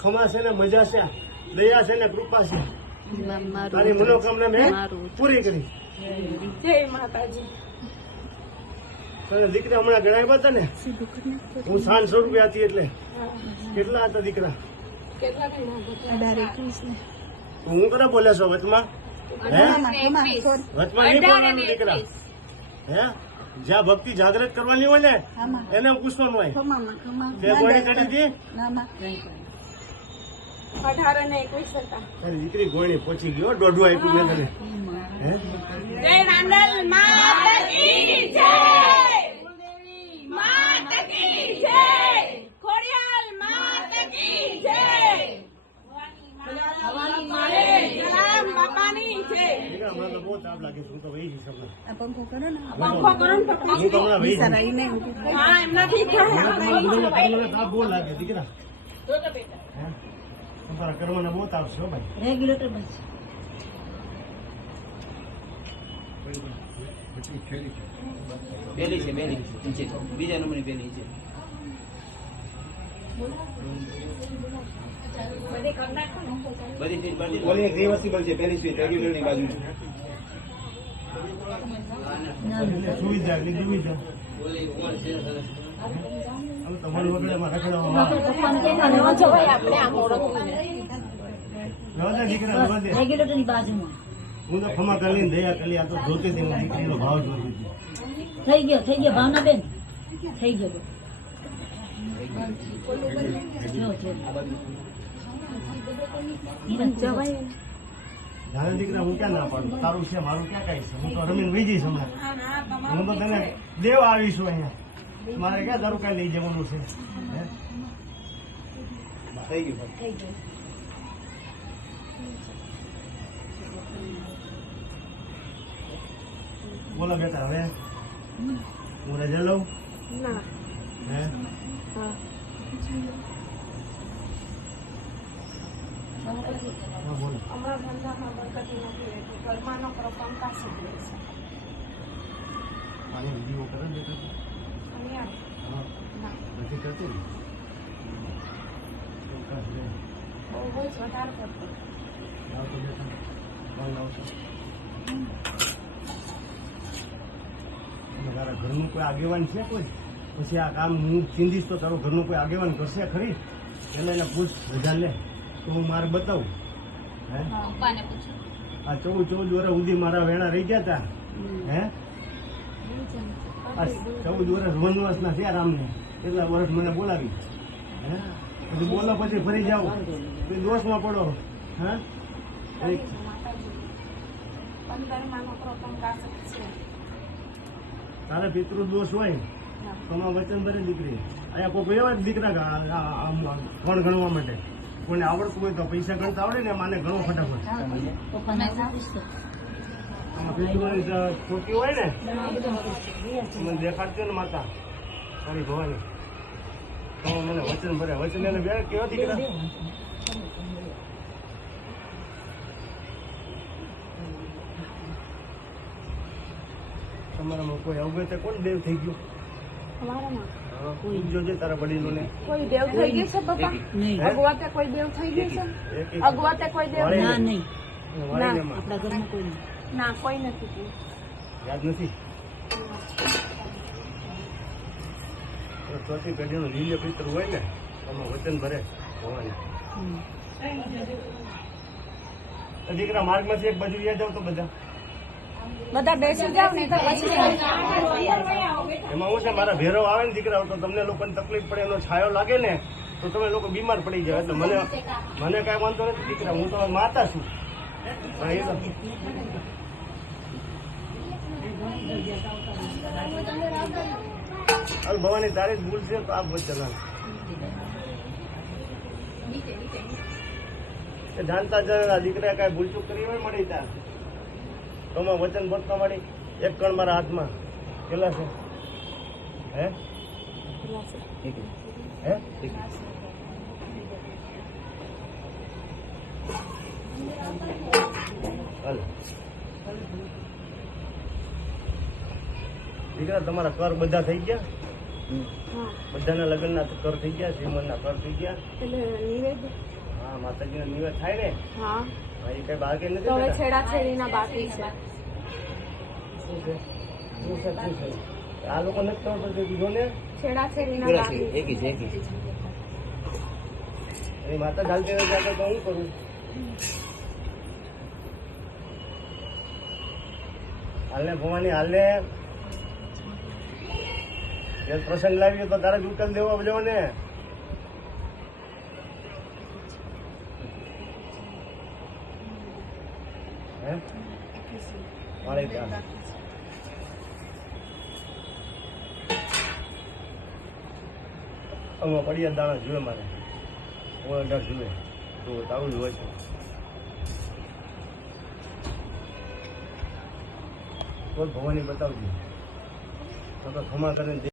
ખમા છે ને મજા છે, દયા છે ને કૃપા છે. તારી મનોકામના મેં પૂરી કરી. જય માતાજી. તને દીકરા હમણાં ગણાવ્યા હતા ને, હું 700 રૂપિયા હતી એટલે કેટલા હતા દીકરા? હું કરે બોલ્યા છો વચમાં? વચમાં નહીં બોલવાનું દીકરા. હે જ્યાં ભક્તિ જાગૃત કરવાની હોય ને એને પૂછવાનું હોય. તે ગોળી ચડી હતી? 18 અને 21 હતા. તારી દીકરી ગોળી પહોંચી ગયો, દોઢું આપ્યું મેં તને. હે જય રાંદલ માતા કી જય, માતા કી જય, ખોડિયાલ માતા કી જય, સલામ બાપાની જય. દીકરા મને તો બહુ તાપ લાગે છે, હું તો વહી જઈશ હમણાં. પંખો કરો ને તો હું તો હમણાં વહી જઈશ. હા એમનાથી તમને તાપ બહુ લાગે દીકરા. હે તમારા કર્મને બહુ તાપ છે હો ભાઈ. રેગ્યુલેટર બસ પહેલી છે નીચે બીજા નંબરની પહેલી છે. બધી ઓલી એક રિવર્સિબલ છે, પહેલી સ્વીચ રેગ્યુલર ની બાજુ સુઈ જાય એટલે સુઈ જાય. હવે તમારી વગર એમાં રખડાવવામાં આવે. રહેવા દે દીકરા, રહેવા દે. રેગ્યુલેટર ની બાજુમાં હું તો ખમા કરી દયા કરી, આ તો જોતી હતી દીકરીનો ભાવ જોતી હતી. થઈ ગયો ભાવના બેન થઈ ગયો. જાણે દીકરા હું ક્યાં ના પાડું, તારું છે મારું ક્યાં કઈ છે. હું તો રમીને વહી જઈશ હમણાં. હું તો તને દેવા આવીશું અહીંયા. મારે ક્યાં તારું કઈ લઈ જવાનું છે? હે? થઈ ગયું. બોલો બેટા, હવે હું રજા લઉં? ના હે હા હા, બોલો. હમણાં ધંધામાં બરકત નથી રહેતી, ઘરમાં નો કરો કંકાસ જ રહે છે. આને વિડીયો કરે ને બેટા? અને આ હા, ના નથી કરતી ને? ચોક્કસ રે. બહુ જ વધારે કરતો. લાવતો બેટા, કોણ લાવતો? અને તારા ઘરનું કોઈ આગેવાન છે કોઈ? પછી આ કામ હું ચીંધીશ તો તારું ઘરનું કોઈ આગેવાન કરશે ખરી? એને એને પૂછ, રજા લે તો હું મારે બતાવું. હે આ 14 વર્ષ સુધી મારા વેણા રહી ગયા હતા. હે આ 14 વર્ષ વનવાસના થયા રામને, એટલા વર્ષ મને બોલાવી. હે પછી બોલો પછી ફરી જાઓ તો દોષમાં પડો. હા માતાજી 15 માં નો કરો કંકાસ જ છે. તારે પિતૃ દોષ હોય તો માં વચન ભરે દીકરી. અહીંયા કોઈ એવા જ દીકરા કોણ ગણવા માટે કોઈને આવડતું હોય તો પૈસા ગણતા આવડે ને માને ઘણો ફટાફટ. આમાં પિતૃની ખોટી હોય ને મને દેખાડજો ને માતા તારી ભવાની, તો મને વચન ભરે. વચન એને બે કેવા દીકરા? તમારામાં કોઈ અવગત કોણ દેવ થઈ ગયું? અમારામાં જોજે તારા વડીલોને. કોઈ દેવ થઈ ગયું છે પપ્પા? નહીં. અગવાતે કોઈ દેવ થઈ ગયું છે? એક- અગવાતે કોઈ દેવ? ના નહીં વાળીનેમાં. આપણા ઘરમાં કોઈ નહીં. ના કોઈ નથી થયું. યાદ નથી? તો ચોથી પેઢીનું લીલ્ય પિતર હોય ને એમાં વચન ભરે ભવાની. તો દીકરા માર્ગમાંથી એક બાજુ વ્યા જાવ તો બધા બેસી જાવ ને તો પછી એમાં હું છે મારા ભેરવ આવે ને દીકરા તો તમને લોકોને તકલીફ પડે, એનો છાયો લાગે ને તો તમે લોકો બીમાર પડી જાવ. એટલે મને કાંઈ વાંધો નથી દીકરા, હું તો માતા છું. પણ એ તો હાલ ભવાની તારી જ ભૂલ છે તો આપ વચ્ચે જાણતા જાણતા દીકરા કાંઈ ભૂલચૂક કરી હોય મળી ત્યાં તમે વચન ભરતા મળી. એક કણ મારા હાથમાં કેટલા છે? હે હે હાલ દીકરા તમારા કર બધા થઈ ગયા? હા બધાના લગ્નના કર થઈ ગયા, શ્રીમંતના કર થઈ ગયા. એટલે નિવેદ હા, માતાજીનો નિવેદ થાય ને. હા હા, એ કઈ બાકી તો નથી હવે થતા. છેડાછેડીના બાકી છે શું છે? શું છે? શું છે? આ લોકો નથી ખબર પડતી, જો ને છેડાછેડીના પૂરા છે બાકી એકી છે એકી. એ માતા ચાલતી હોય ત્યાં તો હું કરું? હાલને ભવાની હાલને, એ પ્રસંગ લાવ્યો તો તારે જ ઉકેલ દેવો પડ્યો ને. હે મારે ત્યાં આમાં પડિયા દાણા જોઈએ મારે, 18 જોઈએ તો આવું જ હોય છે. કોઈ ભવાની બતાવજો તો ખમા કરીને